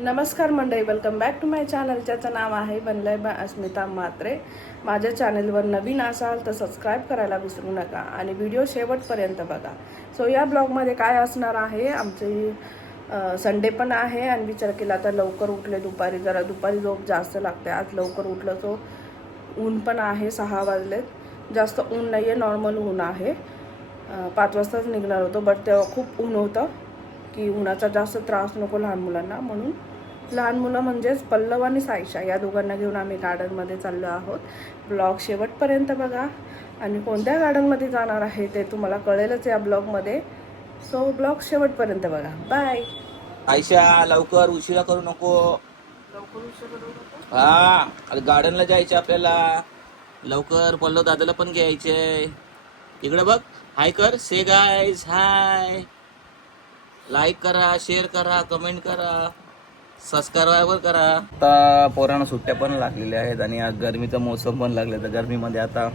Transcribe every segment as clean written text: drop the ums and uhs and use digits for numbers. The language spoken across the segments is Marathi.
नमस्कार मंडळी, welcome back to my channel, ज्याचं नाव आहे बनलय बाय अस्मिता म्हात्रे. माझ्या चॅनलवर नवीन असाल तर सबस्क्राईब करायला विसरू नका आणि व्हिडिओ शेवटपर्यंत बघा. सो या ब्लॉगमध्ये काय असणार आहे, आमची संडे पण आहे आणि विचार केला तर लवकर उठले. दुपारी झोप जास्त लागते. आज लवकर उठलं तो ऊन पण आहे, 6 वाजलेत. जास्त ऊन नाही आहे, नॉर्मल ऊन आहे. 5 वाजताच निघणार होतो, बट तेव्हा खूप ऊन होतं की उन्हाचा जास्त त्रास नको लहान मुलांना, म्हणून लहान मुलं म्हणजेच पल्लव आणि सायशा या दोघांना घेऊन आम्ही गार्डनमध्ये चाललो आहोत. ब्लॉग शेवटपर्यंत बघा आणि कोणत्या गार्डनमध्ये जाणार आहे ते तुम्हाला कळेलच या ब्लॉगमध्ये. सो ब्लॉग शेवटपर्यंत बघा. बाय. आयशा लवकर उशिरा करू नको. हा, गार्डनला जायचं आपल्याला. लवकर पल्लव दादाला पण घ्यायचंय. इकडे बघ, हाय कर, से गाईज हाय. लाईक करा, शेअर करा, कमेंट करा, सबस्क्राईब करा. आता पोरांना सुट्ट्या पण लागलेल्या आहेत आणि आज गरमीचा मोसम पण लागले, तर गरमीमध्ये आता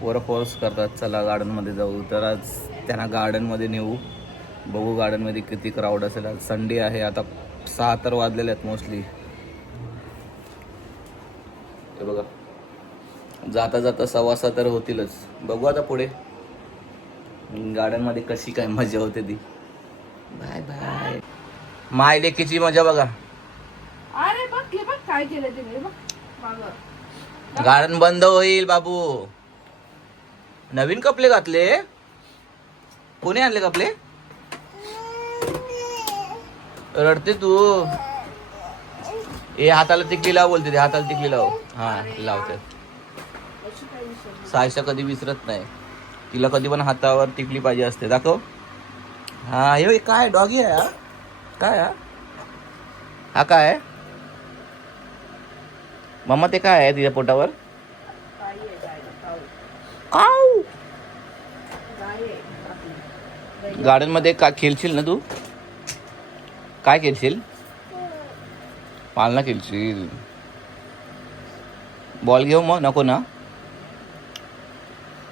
पोरं फोर्स करतात चला गार्डनमध्ये जाऊ. तर आज त्यांना गार्डनमध्ये नेऊ. बघू गार्डनमध्ये किती क्राऊड असेल. आज संडे आहे. आता 6 तर वाजलेले आहेत मोस्टली. हे बघा, जाता जाता 6:15 तर होतीलच. बघू आता पुढे गार्डनमध्ये कशी काय मजा होते ती. Bye bye. माय लेकीची मजा बघा. अरे बघ हे बघ काय केलं तिने, बघ मागं. गार्डन बंद होईल बाबू. नवीन कपडे घातले. कोणी आणले कपडे? रडते तू. ए हाताला टिकली लाव बोलते ते. हाताला टिकली लाव. हा लावते. सायशा कधी विसरत नाही. तिला कधी पण हातावर टिकली पाहिजे असते. दाखव. हा हे काय डॉगी आहे हा? काय हा काय आहे मम्मा? ते काय आहे तिच्या पोटावर? काऊ. गार्डन मध्ये का खेळशील ना तू? काय खेळशील? पालना खेळशील. बॉल घेऊ मग? नको ना.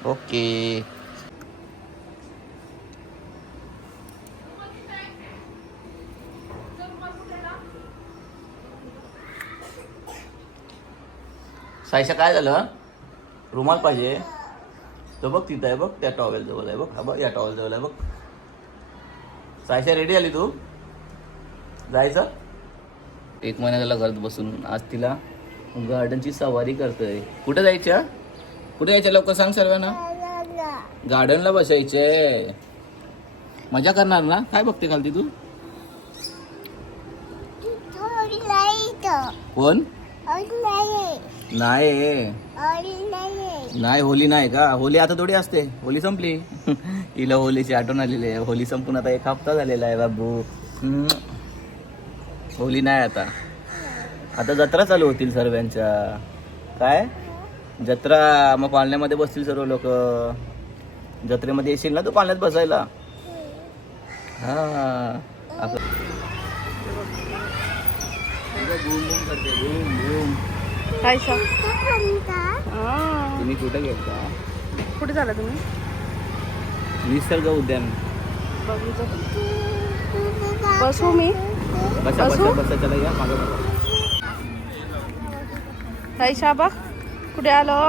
ओके. सायशा काय झालं? रुमाल पाहिजे. तो बघ तिथं आहे बघ, त्या टॉवेल जवळ आहे बघ. हा बघ, या टॉवेल जवळ आहे बघ. सायशा रेडी आली तू जायचं? 1 महिना झाला घरात बसून. आज तिला गार्डनची सवारी करतोय. कुठे जायच्या? कुठे जायचं लवकर सांग सर्वांना. गार्डनला बसायचंय. मजा करणार ना? काय बघते खालती तू? कोण? नाही नाही, होली नाही का? होली आता थोडी असते. होली संपली. हिला होलीची आठवण आलेली आहे. होली संपून आता 1 हफ्ता झालेला आहे बाबू. होली नाही आता. आता जत्रा चालू होतील सर्वांच्या. काय जत्रा? मग पाळण्यामध्ये बसतील सर्व लोक. जत्रेमध्ये येशील ना तू पाळण्यात बसायला? हा असं बूम बूम करते. बूम बूम. सायशा तुम्ही कुठे गेलता? कुठे झाला तुम्ही? निसर्ग उद्यान. बसू मी? बसा बसा बसा. चला या मागं बघा. सायशा बघ कुठे आलो.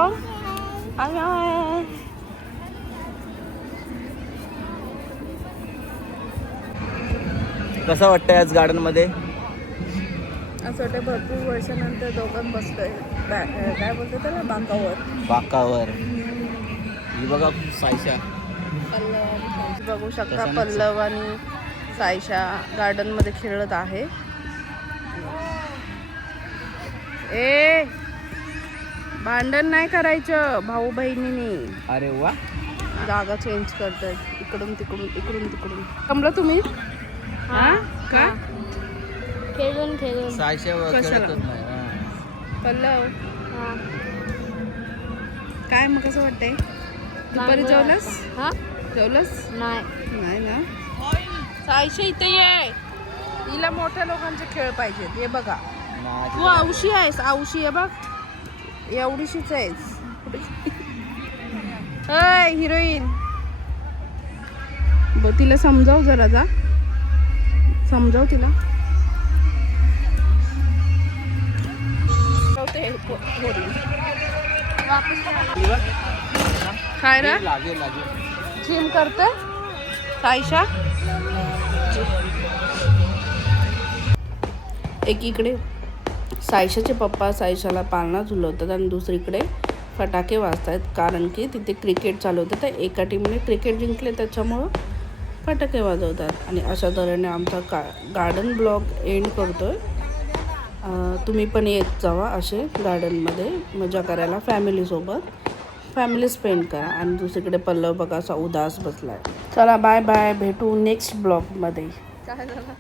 कसं वाटतंय आज गार्डन मध्ये? असं वाटतं भरपूर वर्षानंतर दोघं बसतोय. काय बोलतो त्याला, बाकावर. ही बघा सायशा. बघू शकता पल्लव आणि सायशा गार्डन मध्ये खेळत आहे. ए भांडण नाही करायचं भाऊ बहिणीनी. अरे वा. जागा चेंज करतात इकडून तिकडून, इकडून तिकडून. जमलं तुम्ही? हा का? खेळून सायशा खेळतच नाही. पल्लव काय मग कसं वाटतंय? दुपारी जेवलंस? जेवलंस? नाही ना. सायशा इथे ये. हिला मोठ्या लोकांचे खेळ पाहिजेत. हे बघा, तू औशी आहेस. औशी आहे बघ, एवढीशीच आहेस. हिरोईन. तिला समजाव जरा. समजाव तिला. काय रे लागेल जिम करते सायशा. एकीकडे सायशाचे पप्पा सायशाला पाळणा झुलवतात आणि दुसरीकडे फटाके वाजतात, कारण की तिथे क्रिकेट चालू होतं. तर एका टीमने क्रिकेट जिंकले त्याच्यामुळं फटाके वाजवतात. आणि अशा तऱ्हेने आमचा गार्डन ब्लॉग एंड करतोय. तुम्ही पण येत जावा असे गार्डनमध्ये मजा करायला फॅमिलीसोबत. फॅमिली स्पेंड करा. आणि दुसरीकडे पल्लव बघा असा उदास बसलाय. चला बाय बाय, भेटू नेक्स्ट ब्लॉगमध्ये. काय झालं?